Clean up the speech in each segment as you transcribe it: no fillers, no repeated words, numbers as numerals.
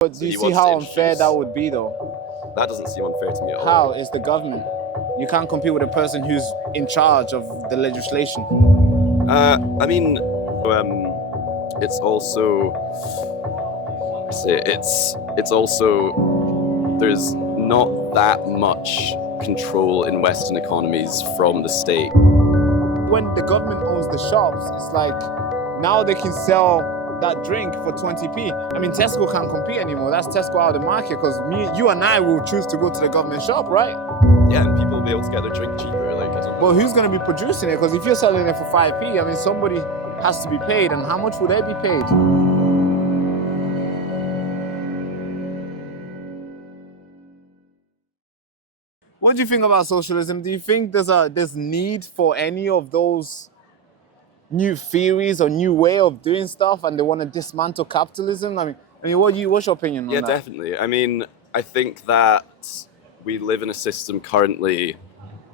But So do you he see wants how to unfair introduce- that would be, though? That doesn't seem unfair to me at all. How? It's the government. You can't compete with a person who's in charge of the legislation. I mean, it's also, it's also, there's not that much control in Western economies from the state. When the government owns the shops, it's like now they can sell that drink for 20p. I mean, Tesco can't compete anymore. That's Tesco out of the market because you and I will choose to go to the government shop, right? Yeah, and people will be able to get their drink cheaper. Like, I don't know. Well, who's going to be producing it? Because if you're selling it for 5p, I mean, somebody has to be paid. And how much would they be paid? What do you think about socialism? Do you think there's need for any of those new theories or new way of doing stuff, and they want to dismantle capitalism? I mean, what's your opinion on Yeah, that? definitely. I mean, I think that we live in a system currently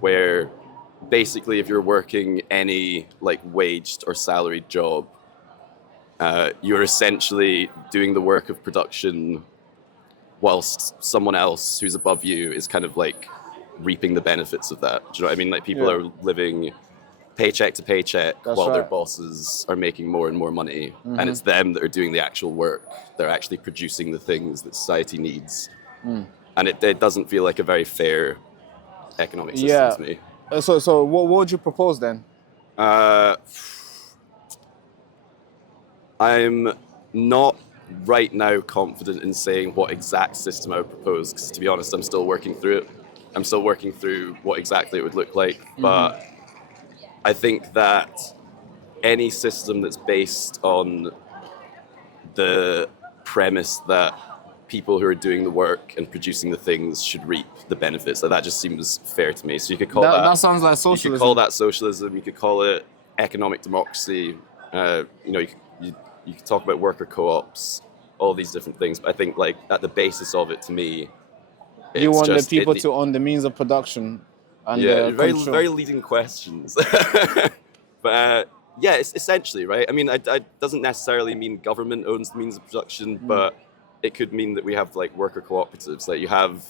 where basically if you're working any like waged or salaried job, you're essentially doing the work of production whilst someone else who's above you is kind of like reaping the benefits of that. Do you know what I mean? Like people Yeah. are living paycheck to paycheck That's while their right. bosses are making more and more money, and it's them that are doing the actual work. They're actually producing the things that society needs, and it doesn't feel like a very fair economic system Yeah. to me. So what would you propose then? I'm not right now confident in saying what exact system I would propose, because to be honest, I'm still working through it. I'm still working through what exactly it would look like, but I think that any system that's based on the premise that people who are doing the work and producing the things should reap the benefits, that just seems fair to me. So you could call That sounds like you socialism. could call that socialism. You could call it economic democracy. You could talk about worker co-ops, all these different things. But I think, like, at the basis of it, to me, You it's want just, the people to own the means of production and yeah, very control. very leading questions. But yeah, it's essentially right. I mean, it doesn't necessarily mean government owns the means of production, but it could mean that we have like worker cooperatives. Like you have,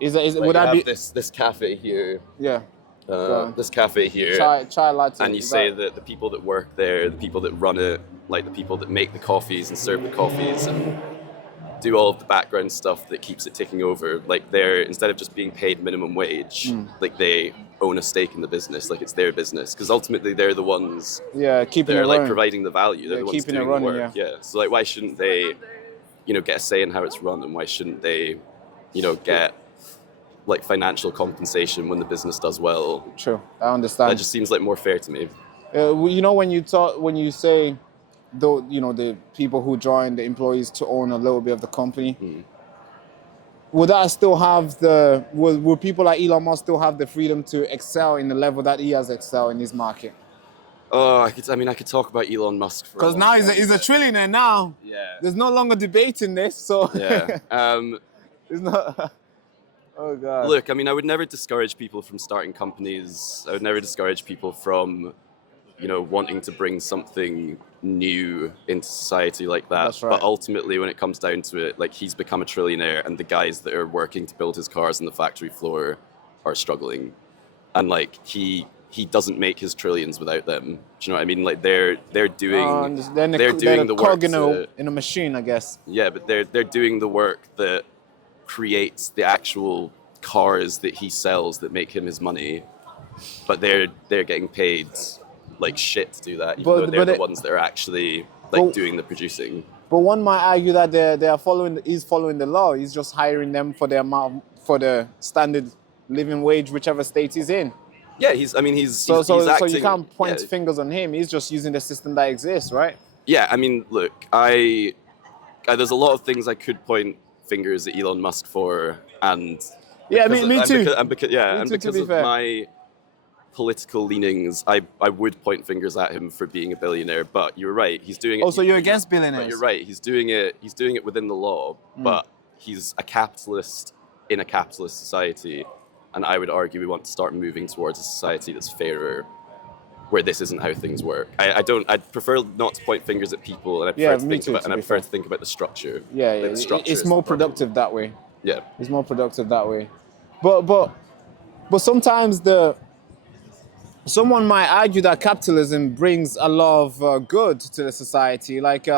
Would you that have be? this cafe here, Yeah. this cafe here, Chai latte. and you say that the people that work there, the people that run it, like the people that make the coffees and serve the coffees and do all of the background stuff that keeps it ticking over, like they're, instead of just being paid minimum wage, like they own a stake in the business, like it's their business, because ultimately they're the ones keeping that it are like running. providing the value. They're the ones keeping it doing running, the work. Yeah. So like, why shouldn't they, get a say in how it's run, and why shouldn't they, get like financial compensation when the business does well? True, I understand. That just seems like more fair to me. When you say, the people who join, the employees, to own a little bit of the company, would that still have will people like Elon Musk still have the freedom to excel in the level that he has excelled in his market? Oh, I could talk about Elon Musk for Because now he's a trillionaire now. Yeah. There's no longer debating this, so Yeah. it's not. Oh God. Look, I mean, I would never discourage people from starting companies. I would never discourage people from, wanting to bring something new into society like that. That's right. But ultimately, when it comes down to it, like, he's become a trillionaire, and the guys that are working to build his cars on the factory floor are struggling. And like, he doesn't make his trillions without them. Do you know what I mean? Like, they're doing they're doing the cog work in a machine, I guess. Yeah, but they're doing the work that creates the actual cars that he sells that make him his money, but they're getting paid like shit to do that, even though they're the ones that are actually like doing the producing. But one might argue that he's following the law. He's just hiring them for the standard living wage, whichever state he's in. Yeah, he's acting, so you can't point fingers on him. He's just using the system that exists, right? Yeah, I mean, look, there's a lot of things I could point fingers at Elon Musk for, and yeah, me too. Because of my political leanings, I would point fingers at him for being a billionaire. But you're right, he's doing it. Oh, so you're against billionaires? But you're right, he's doing it within the law. But he's a capitalist in a capitalist society, and I would argue we want to start moving towards a society that's fairer. where this isn't how things work. I'd prefer not to point fingers at people, and I Yeah, prefer me to think too, about to and I be prefer fair. to think about the structure. Yeah, Like, yeah. the structure It's is more the problem. productive that way. Yeah. It's more productive that way. But sometimes someone might argue that capitalism brings a lot of good to the society. Like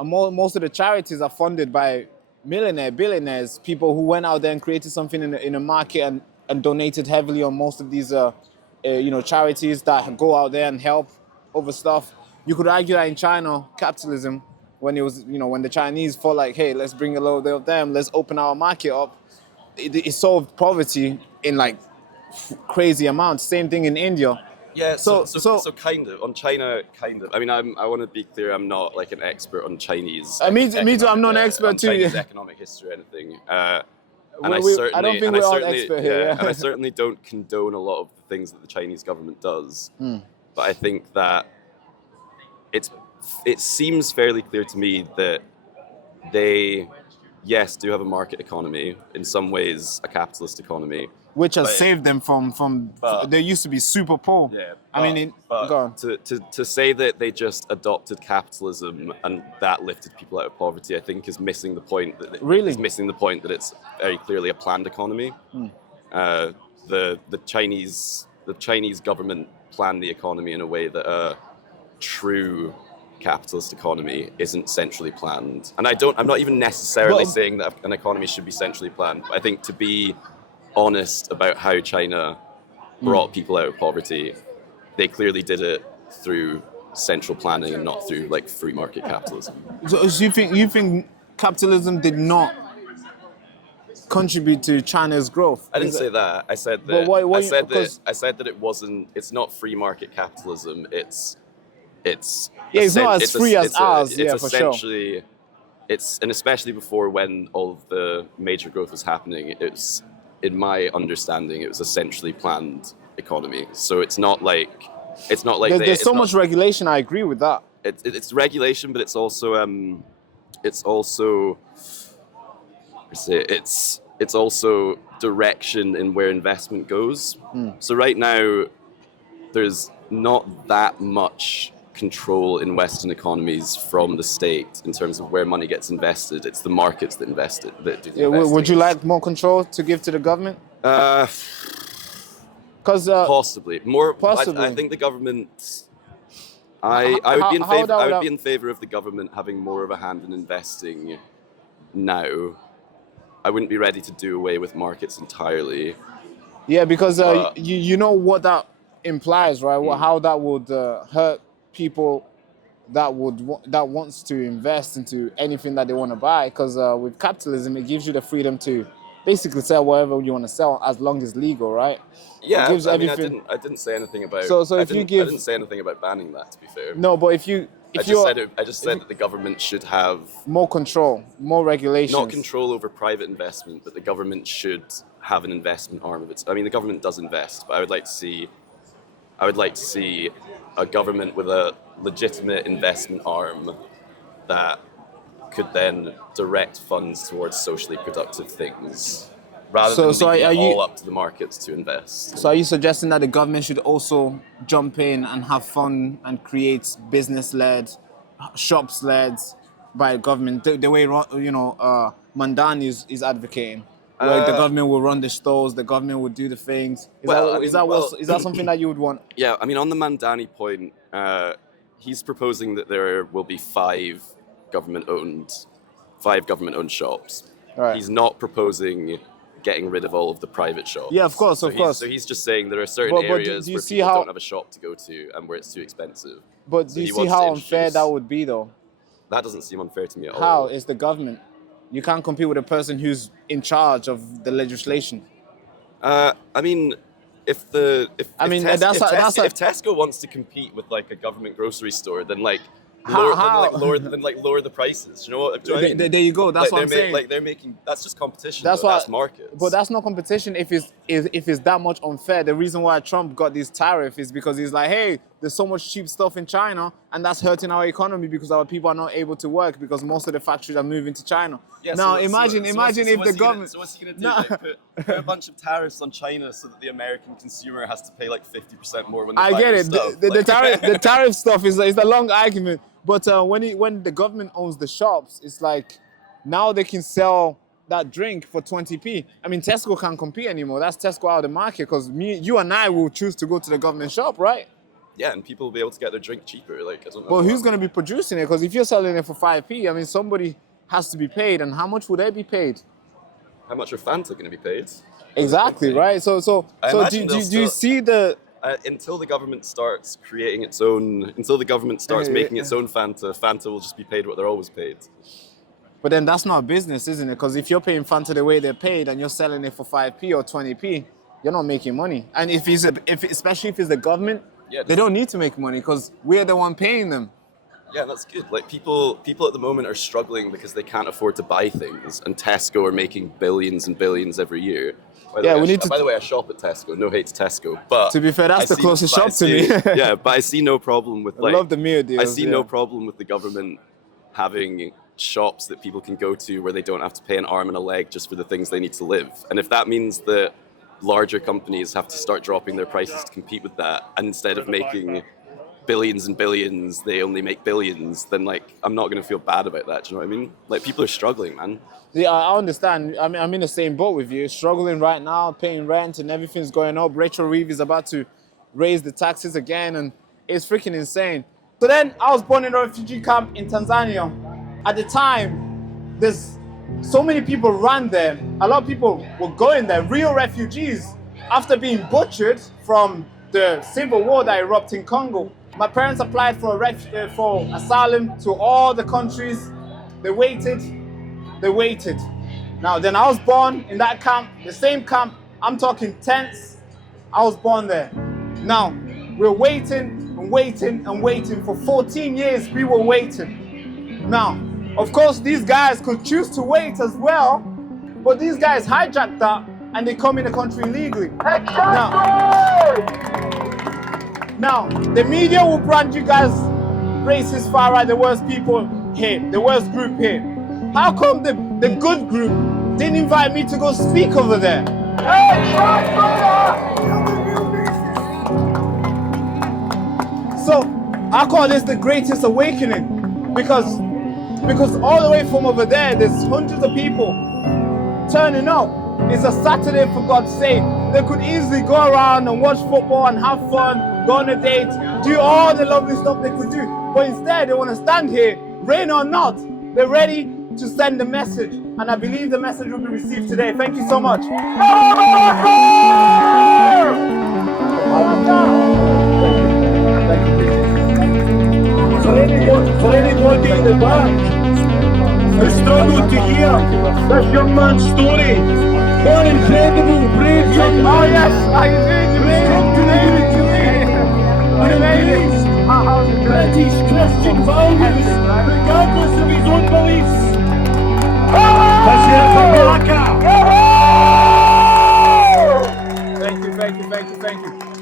most of the charities are funded by billionaires, people who went out there and created something in the market and donated heavily on most of these charities that go out there and help over stuff. You could argue that in China, capitalism, when it was when the Chinese thought like, hey, let's bring a little bit of them, let's open our market up. It solved poverty in like crazy amounts. Same thing in India. Yeah, So so kind of on China, kind of. I mean, I want to be clear. I'm not like an expert on Chinese. Me too. I'm not an expert on too. Chinese economic history or anything. And I I don't think we're all expert here. Yeah. And I certainly don't condone a lot of the things that the Chinese government does. But I think that it seems fairly clear to me that they, yes, do have a market economy, in some ways a capitalist economy. Which has saved them from they used to be super poor. Yeah, go on. To say that they just adopted capitalism and that lifted people out of poverty, I think is missing the point. Is missing the point that it's very clearly a planned economy. The Chinese government planned the economy in a way that a true capitalist economy isn't centrally planned. And I'm not even necessarily saying that an economy should be centrally planned. But I think to be honest about how China brought people out of poverty, they clearly did it through central planning and not through like free market capitalism. So you think capitalism did not contribute to China's growth? I didn't say that. I said that. I said that it wasn't. It's not free market capitalism. It's not as free as ours. Yeah, for sure. And especially before when all of the major growth was happening, it's, in my understanding, it was a centrally planned economy. So it's not like there's so much regulation. I agree with that. It's regulation, but it's also direction in where investment goes. So right now, there's not that much control in Western economies from the state in terms of where money gets invested. It's the markets that do the investing. Would you like more control to give to the government? Possibly more. Possibly. I think the government. I would be in favor of the government having more of a hand in investing now. I wouldn't be ready to do away with markets entirely. Yeah, because you know what that implies, right? How that would hurt people that wants to invest into anything that they want to buy. Because with capitalism, it gives you the freedom to basically sell whatever you want to sell as long as legal, right? Yeah, I didn't say anything about. I didn't say anything about banning that. To be fair. No, but I just said that the government should have more control, more regulations. Not control over private investment, but the government should have an investment arm of its. I mean, the government does invest, but I would like to see a government with a legitimate investment arm that could then direct funds towards socially productive things, rather than leaving it all up to the markets to invest. So are you suggesting that the government should also jump in and have fun and create business-led, shops-led by government, the way Mandani is advocating? Where the government will run the stores, the government will do the things. Is that something that you would want? Yeah, I mean, on the Mandani point, he's proposing that there will be five government-owned shops. Right. He's not proposing getting rid of all of the private shops. Yeah, of course. So he's just saying there are certain areas where people don't have a shop to go to and where it's too expensive. But do you see how unfair that would be, though? That doesn't seem unfair to me at all. How is the government? You can't compete with a person who's in charge of the legislation. I mean, if Tesco wants to compete with like a government grocery store, then lower the prices. You know what? There you go. That's what I'm saying. That's just competition. That's market. But that's not competition if it's if it's that much unfair, the reason why Trump got this tariff is because he's like, hey, there's so much cheap stuff in China, and that's hurting our economy because our people are not able to work because most of the factories are moving to China. Yeah, now, so imagine if the government. So what's he gonna do? Like, put a bunch of tariffs on China so that the American consumer has to pay like 50% more when they I buy get their it. stuff. The tariff stuff is a long argument, but when the government owns the shops, it's like now they can sell that drink for 20p. I mean, Tesco can't compete anymore. That's Tesco out of the market because you and I will choose to go to the government shop, right? Yeah, and people will be able to get their drink cheaper. Like, I don't know. But who's going to be producing it? Because if you're selling it for 5p, I mean, somebody has to be paid, and how much would they be paid? How much are Fanta going to be paid? Exactly, right? So do you see the... until the government starts creating its own, until the government starts making its own Fanta will just be paid what they're always paid. But then that's not business, isn't it? Because if you're paying Fanta the way they're paid and you're selling it for 5p or 20p, you're not making money. And especially if it's the government, they don't need to make money because we're the one paying them. Yeah, that's good. Like people at the moment are struggling because they can't afford to buy things, and Tesco are making billions and billions every year. By the way, I shop at Tesco. No hate to Tesco, but to be fair, that's the closest shop to me. Yeah, but I see no problem with I love the meal deals. I see no problem with the government having shops that people can go to where they don't have to pay an arm and a leg just for the things they need to live. And if that means that larger companies have to start dropping their prices to compete with that, and instead of making billions and billions, they only make billions, then like I'm not going to feel bad about that. Do you know what I mean? Like people are struggling, man. Yeah, I understand. I mean, I'm in the same boat with you. Struggling right now, paying rent and everything's going up. Rachel Reeve is about to raise the taxes again, and it's freaking insane. So then I was born in a refugee camp in Tanzania. At the time, there's so many people ran there. A lot of people were going there, real refugees, after being butchered from the civil war that erupted in Congo. My parents applied for asylum to all the countries. They waited. Now, then I was born in that camp, the same camp. I'm talking tents. I was born there. Now, we're waiting and waiting and waiting. For 14 years, we were waiting. Now, of course, these guys could choose to wait as well, but these guys hijacked that and they come in the country illegally. Now, the media will brand you guys racist, far right, the worst people here, the worst group here. How come the good group didn't invite me to go speak over there? So, I call this the greatest awakening because all the way from over there, there's hundreds of people turning up. It's a Saturday, for God's sake. They could easily go around and watch football and have fun, go on a date, do all the lovely stuff they could do. But instead, they want to stand here, rain or not. They're ready to send the message. And I believe the message will be received today. Thank you so much. For anybody in the back who struggled to hear this young man's story, one incredible, brave young man. Oh yes, I British Christian values, regardless of his own beliefs. Let's hear it for Baraka. Thank you.